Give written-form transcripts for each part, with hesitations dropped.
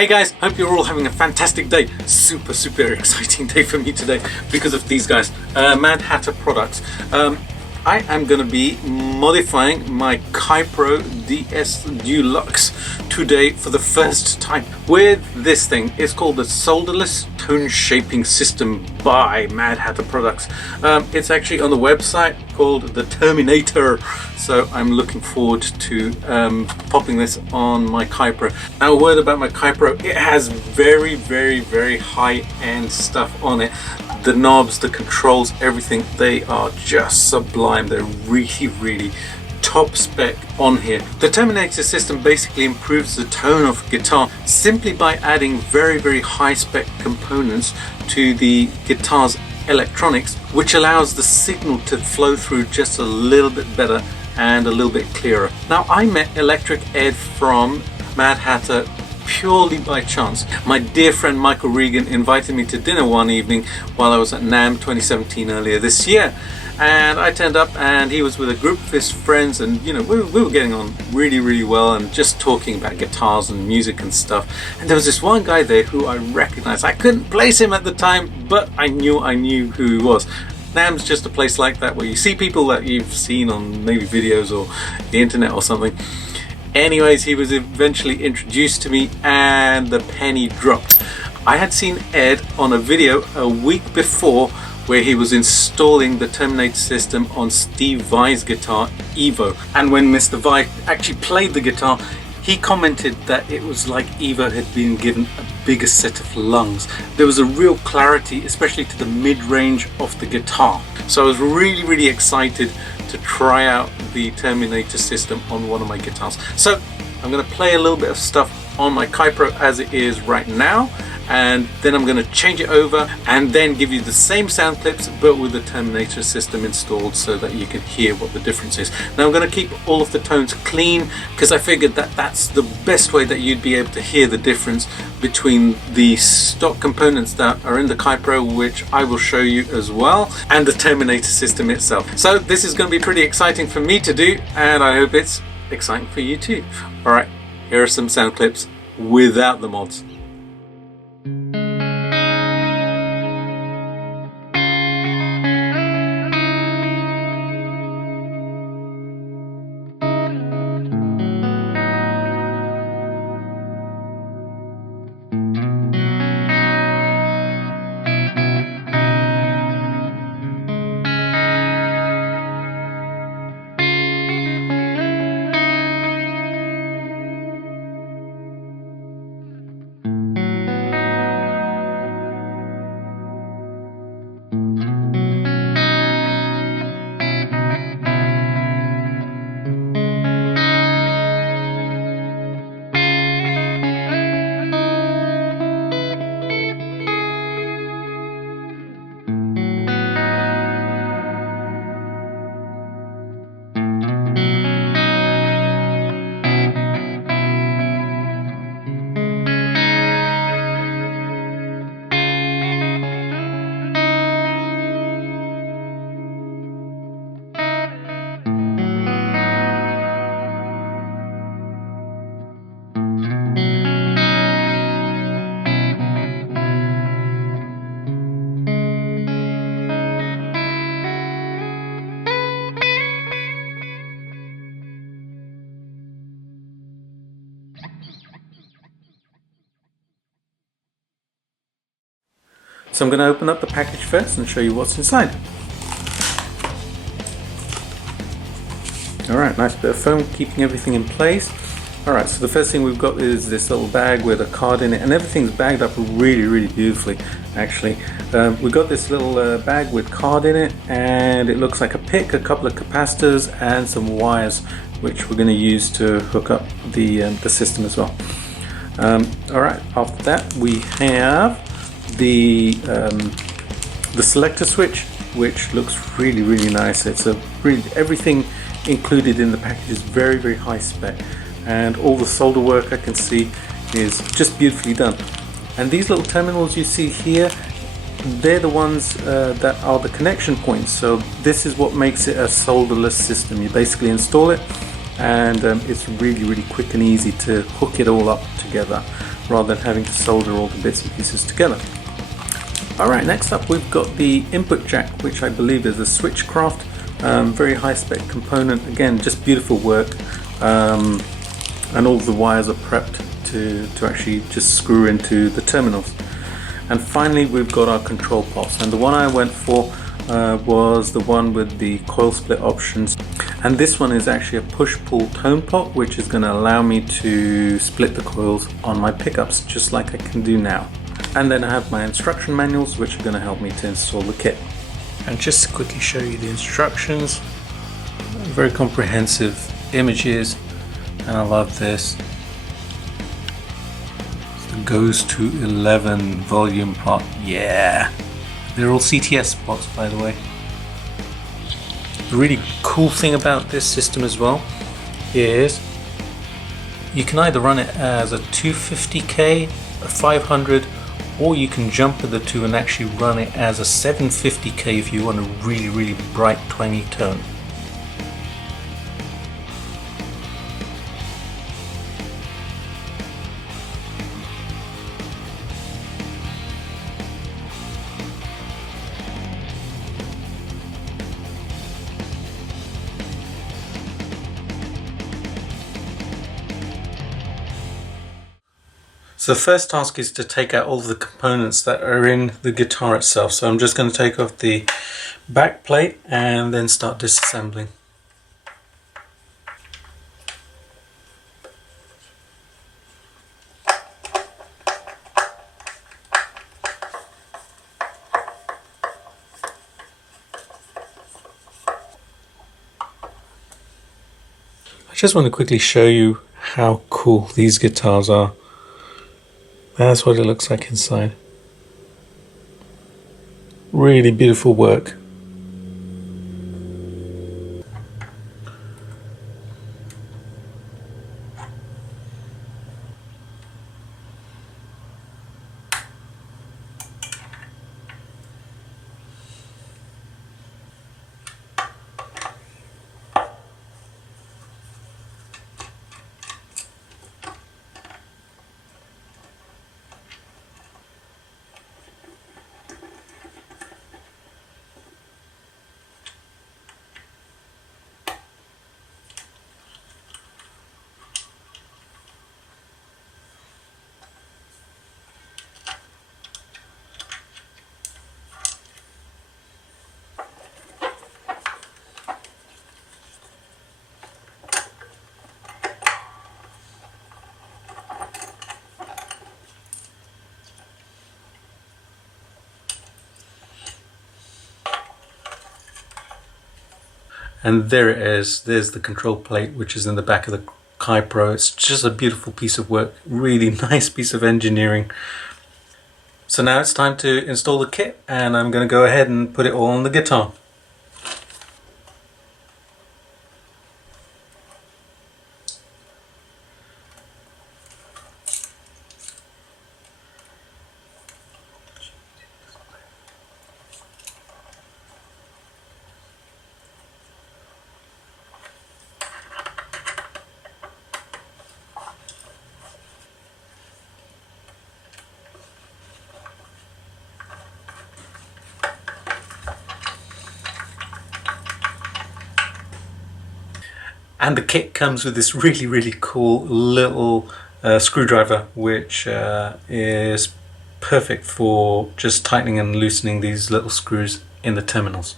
Hey guys, hope you're all having a fantastic day. Super exciting day for me today because of these guys, Mad Hatter Products. I am going to be modifying my Kypro DS Deluxe today for the first time with this thing. It's called the Solderless Tone Shaping System by Mad Hatter Products. It's actually on the website called the Terminator, so I'm looking forward to popping this on my Kypro. Now, a word about my Kypro: it has very high-end stuff on it. The knobs, the controls, everything, they are just sublime. They're really top spec on here. The Terminator system basically improves the tone of guitar simply by adding very high spec components to the guitar's electronics, which allows the signal to flow through just a little bit better and a little bit clearer. Now, I met Electric Ed from Mad Hatter purely by chance. My dear friend Michael Regan invited me to dinner one evening while I was at NAMM 2017 earlier this year, and I turned up and he was with a group of his friends, and you know, we were getting on really well and just talking about guitars and music and stuff. And there was this one guy there who I recognized. I couldn't place him at the time, but I knew who he was. NAMM's just a place like that where you see people that you've seen on maybe videos or the internet or something. Anyways, he was eventually introduced to me and the penny dropped. I had seen Ed on a video a week before where he was installing the Terminator system on Steve Vai's guitar Evo, and when Mr. Vai actually played the guitar, he commented that it was like Evo had been given a bigger set of lungs. There was a real clarity, especially to the mid-range of the guitar. So I was really excited to try out the Terminator system on one of my guitars. So I'm going to play a little bit of stuff on my Kypro as it is right now, and then I'm going to change it over and then give you the same sound clips but with the Terminator system installed so that you can hear what the difference is. Now, I'm going to keep all of the tones clean because I figured that that's the best way that you'd be able to hear the difference between the stock components that are in the Kypro, which I will show you as well, and the Terminator system itself. So this is going to be pretty exciting for me to do, and I hope it's exciting for you too. Alright, here are some sound clips without the mods. So I'm going to open up the package first and show you what's inside. Alright, nice bit of foam keeping everything in place. Alright, so the first thing we've got is this little bag with a card in it, and everything's bagged up really beautifully actually. We've got this little bag with card in it, and it looks like a pick, a couple of capacitors and some wires which we're going to use to hook up the system as well. Alright, after that we have the selector switch, which looks really nice. It's everything included in the package is very high spec, and all the solder work I can see is just beautifully done. And these little terminals you see here, they're the ones that are the connection points. So this is what makes it a solderless system. You basically install it, and it's really quick and easy to hook it all up together. rather than having to solder all the bits and pieces together. Alright, next up we've got the input jack, which I believe is a Switchcraft, very high spec component, again just beautiful work, and all the wires are prepped to actually just screw into the terminals. And finally we've got our control pots, and the one I went for was the one with the coil split options, and this one is actually a push-pull tone pot, which is going to allow me to split the coils on my pickups just like I can do now. And then I have my instruction manuals, which are going to help me to install the kit. And just to quickly show you the instructions, very comprehensive images, and I love this. It goes to 11 volume pot, yeah! They're all CTS spots, by the way. The really cool thing about this system as well is you can either run it as a 250K, a 500, or you can jump with the two and actually run it as a 750K if you want a really bright twangy tone. So the first task is to take out all of the components that are in the guitar itself. So I'm just going to take off the back plate and then start disassembling. I just want to quickly show you how cool these guitars are. That's what it looks like inside. Really beautiful work. And there it is, there's the control plate, which is in the back of the Kai Pro. It's just a beautiful piece of work, really nice piece of engineering. So now it's time to install the kit, and I'm going to go ahead and put it all on the guitar. And the kit comes with this really cool little screwdriver, which is perfect for just tightening and loosening these little screws in the terminals.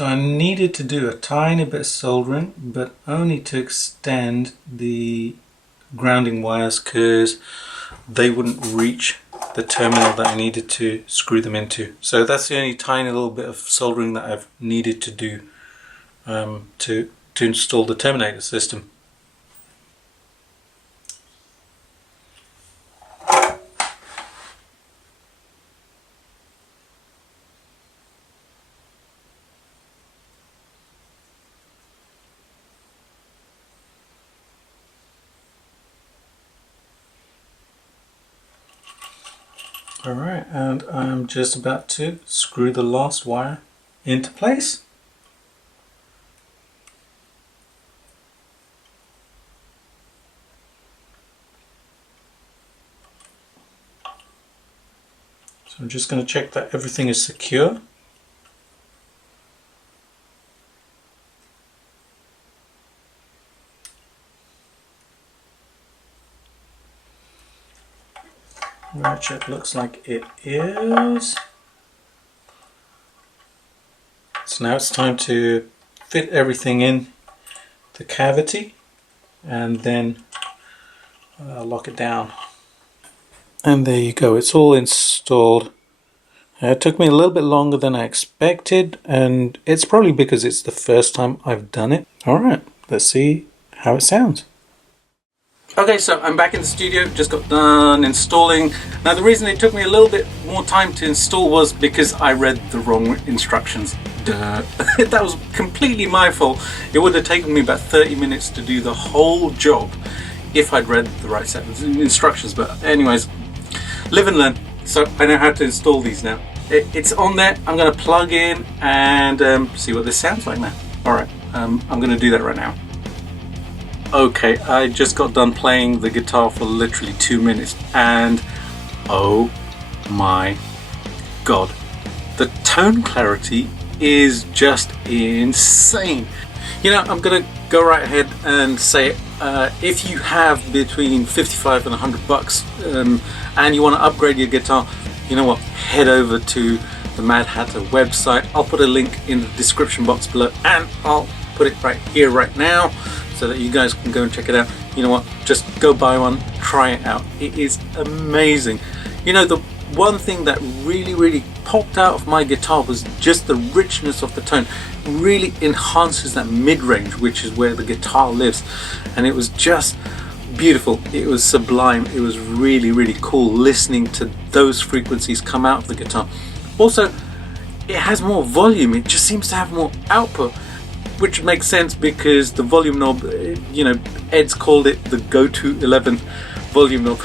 So I needed to do a tiny bit of soldering, but only to extend the grounding wires because they wouldn't reach the terminal that I needed to screw them into. So that's the only tiny little bit of soldering that I've needed to do to install the Terminator system. Alright, and I'm just about to screw the last wire into place. So I'm just going to check that everything is secure. Which it looks like it is. So now it's time to fit everything in the cavity and then lock it down. And there you go, it's all installed. It took me a little bit longer than I expected, and it's probably because it's the first time I've done it. Alright, let's see how it sounds. Okay, so I'm back in the studio, just got done installing. Now the reason it took me a little bit more time to install was because I read the wrong instructions. Duh. That was completely my fault. It would have taken me about 30 minutes to do the whole job if I'd read the right set of instructions. But anyways, live and learn. So I know how to install these now. It's on there. I'm going to plug in and see what this sounds like now. Alright, I'm going to do that right now. Okay, I just got done playing the guitar for literally 2 minutes and oh my god, the tone clarity is just insane. You know, I'm gonna go right ahead and say if you have between 55 and 100 bucks and you want to upgrade your guitar, you know what, head over to the Mad Hatter website. I'll put a link in the description box below and I'll put it right here right now, so that you guys can go and check it out. You know what, just go buy one, try it out. It is amazing. You know, the one thing that really popped out of my guitar was just the richness of the tone. It really enhances that mid-range, which is where the guitar lives, and it was just beautiful. It was sublime. It was really cool listening to those frequencies come out of the guitar. Also, it has more volume. It just seems to have more output, which makes sense because the volume knob, you know, Ed's called it the go-to 11 volume knob.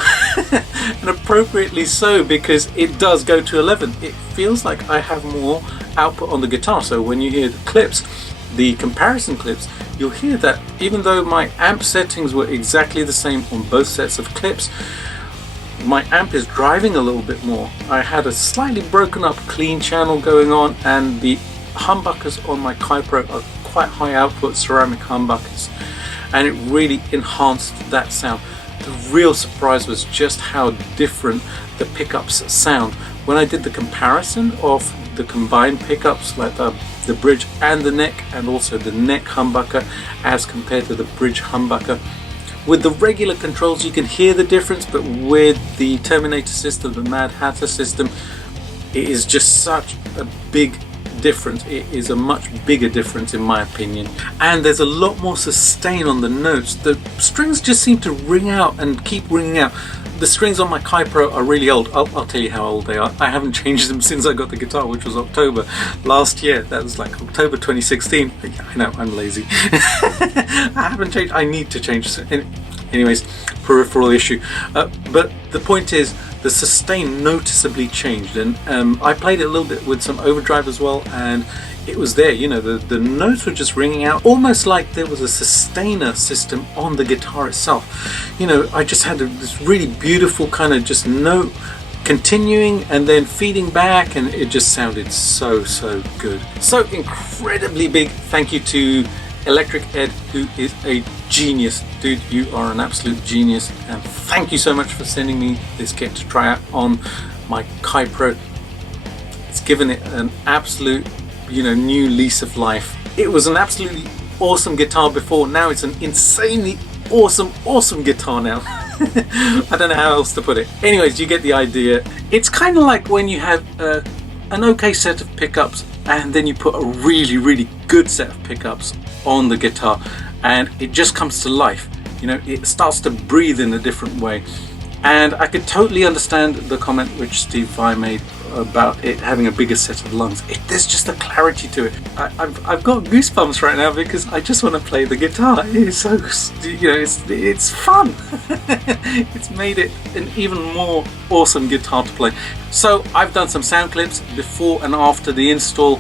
And appropriately so, because it does go to 11. It feels like I have more output on the guitar. So when you hear the clips, the comparison clips, you'll hear that even though my amp settings were exactly the same on both sets of clips, my amp is driving a little bit more. I had a slightly broken up clean channel going on, and the humbuckers on my Kypro are quite high output ceramic humbuckers, and it really enhanced that sound. The real surprise was just how different the pickups sound. When I did the comparison of the combined pickups, like the bridge and the neck, and also the neck humbucker as compared to the bridge humbucker, with the regular controls you can hear the difference, but with the Terminator system, the Mad Hatter system, it is just such a big difference. It is a much bigger difference in my opinion, and there's a lot more sustain on the notes. The strings just seem to ring out and keep ringing out. The strings on my Kypro are really old. I'll tell you how old they are. I haven't changed them since I got the guitar, which was October last year. That was like October 2016. Yeah, I know, I'm lazy. I haven't changed. I need to change. Anyways, peripheral issue. But the point is, the sustain noticeably changed, and I played it a little bit with some overdrive as well, and it was there. You know, the notes were just ringing out, almost like there was a sustainer system on the guitar itself. You know, I just had this really beautiful kind of just note continuing and then feeding back, and it just sounded so good. So incredibly big thank you to Electric Ed, who is a genius. Dude, you are an absolute genius, and thank you so much for sending me this kit to try out on my Kypro. It's given it an absolute new lease of life. It was an absolutely awesome guitar before. Now it's an insanely awesome guitar now. I don't know how else to put it. Anyways, you get the idea. It's kind of like when you have an okay set of pickups and then you put a really good set of pickups on the guitar and it just comes to life. It starts to breathe in a different way. And I could totally understand the comment which Steve Vai made about it having a bigger set of lungs. There's just a clarity to it. I've got goosebumps right now because I just want to play the guitar. It's so, it's fun. It's made it an even more awesome guitar to play. So I've done some sound clips before and after the install,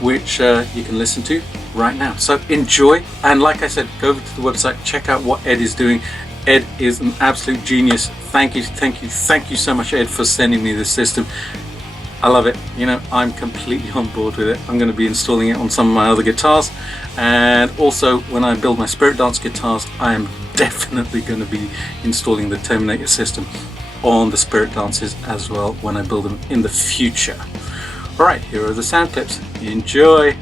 which you can listen to right now. So enjoy, and like I said, go over to the website, check out what Ed is doing. Ed is an absolute genius. Thank you so much, Ed, for sending me this system. I love it. I'm completely on board with it. I'm going to be installing it on some of my other guitars, and also when I build my Spirit Dance guitars, I am definitely going to be installing the Terminator system on the Spirit Dances as well when I build them in the future. Alright, here are the sound clips. Enjoy!